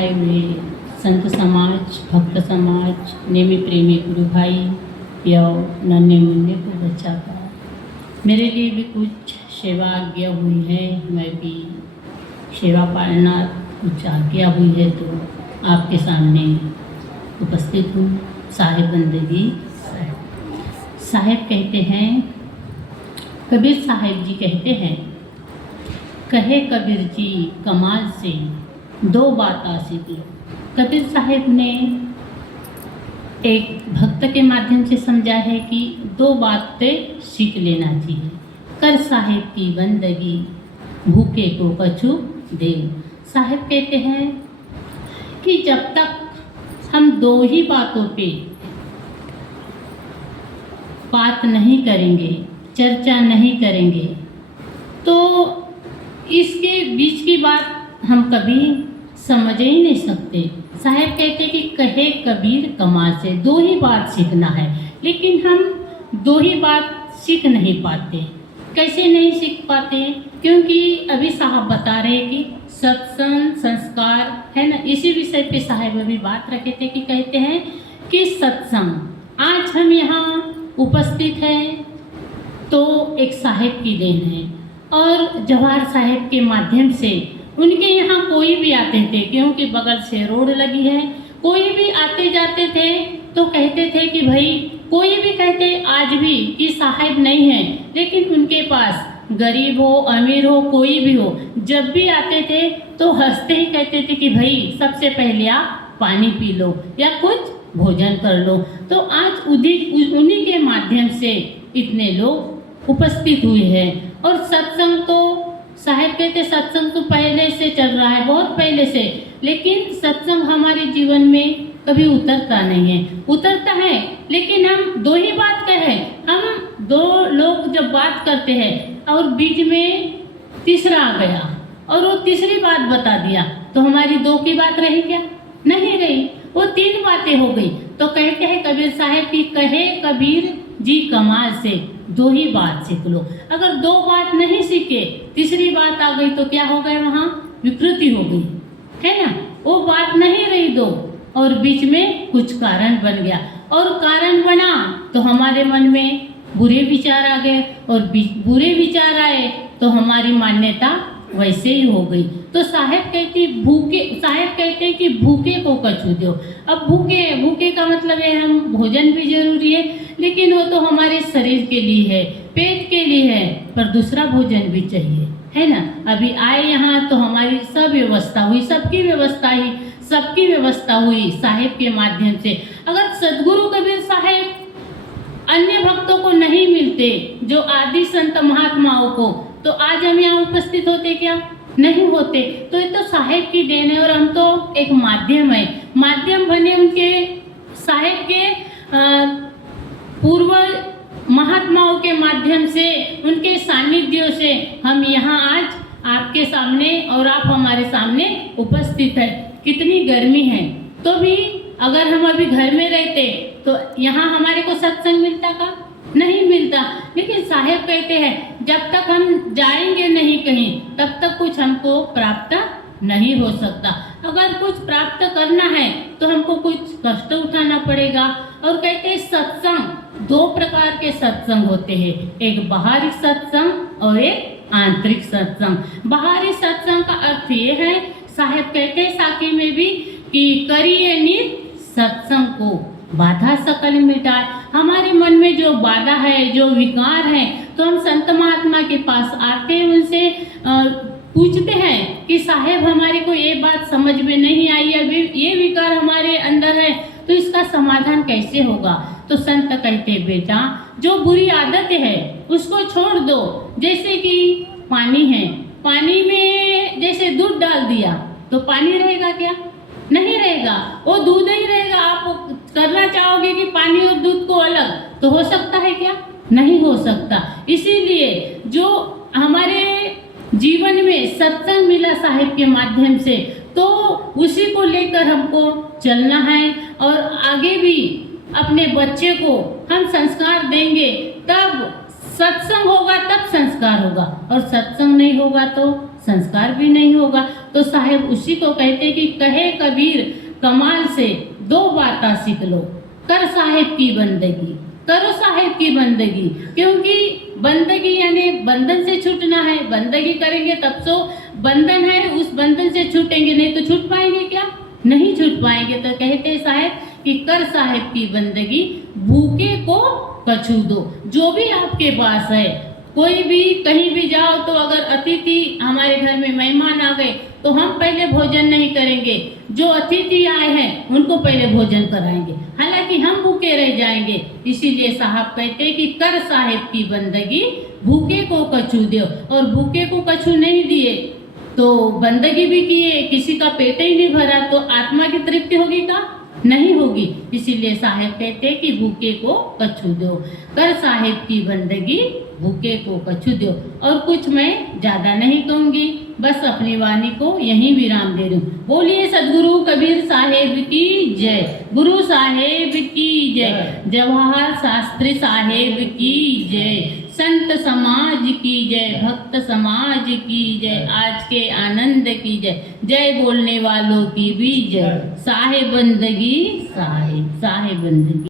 आए हुए संत समाज, भक्त समाज, नेमी प्रेमी गुरु भाई या नन्हे मुन्ने को बचाकर मेरे लिए भी कुछ सेवा आज्ञा हुई है। मैं भी सेवा पालना कुछ आज्ञा हुई है तो आपके सामने उपस्थित हूँ। साहेब बंदगी साहेब कहते हैं, कबीर साहेब जी कहते हैं, कहे कबीर जी कमाल से दो बात सीख लो। कबीर साहेब ने एक भक्त के माध्यम से समझा है कि दो बातें सीख लेना चाहिए। कर साहेब की बंदगी, भूखे को कछु दे। साहेब कहते हैं कि जब तक हम दो ही बातों पे बात नहीं करेंगे, चर्चा नहीं करेंगे, तो इसके बीच की बात हम कभी समझ ही नहीं सकते। साहेब कहते कि कहे कबीर कमाल से दो ही बात सीखना है, लेकिन हम दो ही बात सीख नहीं पाते। कैसे नहीं सीख पाते? क्योंकि अभी साहब बता रहे कि सत्संग संस्कार है ना, इसी विषय पे साहेब अभी बात रखे थे कि कहते हैं कि सत्संग आज हम यहाँ उपस्थित हैं तो एक साहेब की देन है। और जवाहर साहेब के माध्यम से उनके यहाँ कोई भी आते थे, क्योंकि बगल से रोड लगी है, कोई भी आते जाते थे तो कहते थे कि भाई, कोई भी कहते आज भी कि साहेब नहीं है, लेकिन उनके पास गरीब हो अमीर हो कोई भी हो, जब भी आते थे तो हंसते ही कहते थे कि भाई सबसे पहले आप पानी पी लो या कुछ भोजन कर लो। तो आज उन्हीं के माध्यम से इतने लोग उपस्थित हुए हैं। और सत्संग तो साहेब कहते सत्संग तो पहले से चल रहा है, बहुत पहले से, लेकिन सत्संग हमारे जीवन में कभी उतरता नहीं है। उतरता है लेकिन हम दो ही बात कहें, हम दो लोग जब बात करते हैं और बीच में तीसरा आ गया और वो तीसरी बात बता दिया, तो हमारी दो की बात रही क्या? नहीं रही, वो तीन बातें हो गई। तो कहते हैं कबीर साहेब की कहे कबीर जी कमाल से दो ही बात सीख लो। अगर दो बात नहीं सीखे, तीसरी बात आ गई तो क्या हो गए? वहाँ विकृति हो गई, है ना। वो बात नहीं रही दो, और बीच में कुछ कारण बन गया, और कारण बना तो हमारे मन में बुरे विचार आ गए, और बुरे विचार आए तो हमारी मान्यता वैसे ही हो गई। तो साहेब कहते कि भूखे को कछु दो। अब भूखे का मतलब है हम भोजन भी जरूरी है, लेकिन वो तो हमारे शरीर के लिए है, पेट के लिए है, पर दूसरा भोजन भी चाहिए, है ना। अभी आए यहाँ तो हमारी सब व्यवस्था हुई, सबकी व्यवस्था हुई साहेब के माध्यम से। अगर सदगुरु कबीर साहेब अन्य भक्तों को नहीं मिलते, जो आदि संत महात्माओं को, तो आज हम यहाँ उपस्थित होते क्या? नहीं होते। तो ये तो साहेब की देन है, और हम तो एक माध्यम है, माध्यम बने उनके साहेब के पूर्व महात्माओं के माध्यम से, उनके सानिध्यों से हम यहाँ आज आपके सामने और आप हमारे सामने उपस्थित है। कितनी गर्मी है, तो भी अगर हम अभी घर में रहते तो यहाँ हमारे को सत्संग मिलता का? नहीं मिलता। लेकिन साहेब कहते हैं जब तक हम जाएंगे नहीं कहीं, तब तक कुछ हमको प्राप्त नहीं हो सकता। अगर कुछ प्राप्त करना है तो हमको कुछ कष्ट उठाना पड़ेगा। और कहते हैं सत्संग दो प्रकार के सत्संग होते हैं, एक बाहरी सत्संग और एक आंतरिक सत्संग। बाहरी सत्संग का अर्थ ये है, साहेब कहते हैं साखी में भी कि करिए नित सत्संग को बाधा सकल मिटाए। हमारे मन में जो बाधा है, जो विकार है, तो हम संत महात्मा के पास आते हैं, उनसे पूछते हैं कि साहेब हमारे को ये बात समझ में नहीं आई, अभी ये विकार हमारे अंदर है, तो इसका समाधान कैसे होगा? तो संत कहते बेटा जो बुरी आदत है उसको छोड़ दो। जैसे कि पानी है, पानी में जैसे दूध डाल दिया तो पानी रहेगा क्या? नहीं रहेगा, वो दूध ही रहेगा। आप करना चाहोगे कि पानी और दूध को अलग, तो हो सकता है क्या? नहीं हो सकता। इसीलिए जो हमारे जीवन में सत्संग मिला साहिब के माध्यम से, तो उसी को लेकर हमको चलना है। और आगे भी अपने बच्चे को हम संस्कार देंगे, तब सत्संग होगा, तब संस्कार होगा, और सत्संग नहीं होगा तो संस्कार भी नहीं होगा। तो साहेब उसी को कहते कि कहे कबीर कमाल से दो बातें सीख लो, कर साहेब की बंदगी, करो साहेब की बंदगी। क्योंकि बंदगी यानी बंधन से छूटना है, बंदगी करेंगे तब तो बंधन है, उस बंधन से छूटेंगे नहीं तो छूट पाएंगे क्या? नहीं छूट पाएंगे। तो कहते साहेब कि कर साहेब की बंदगी, भूखे को कछु दो। जो भी आपके पास है, कोई भी कहीं भी जाओ तो अगर अतिथि हमारे घर में मेहमान आ गए तो हम पहले भोजन नहीं करेंगे, जो अतिथि आए हैं उनको पहले भोजन कराएंगे, हालांकि हम भूखे रह जाएंगे। इसीलिए साहब कहते हैं कि कर साहेब की बंदगी, भूखे को कछु दो। और भूखे को कछु नहीं दिए तो बंदगी भी किए, किसी का पेट ही नहीं भरा तो आत्मा की तृप्ति होगी का? नहीं होगी। इसीलिए साहेब कहते हैं कि भूखे को कछु दो, कर साहेब की बंदगी, भूखे को कछु दो। और कुछ मैं ज़्यादा नहीं कहूँगी, बस अपनी वाणी को यहीं विराम दे रही हूँ। बोलिए सदगुरु कबीर साहेब की जय, गुरु साहेब की जय, जवाहर शास्त्री साहेब की जय, संत समाज की जय, भक्त समाज की जय, आज के आनंद की जय, जय बोलने वालों की भी जय। साहेब बंदगी, साहेब बंदगी।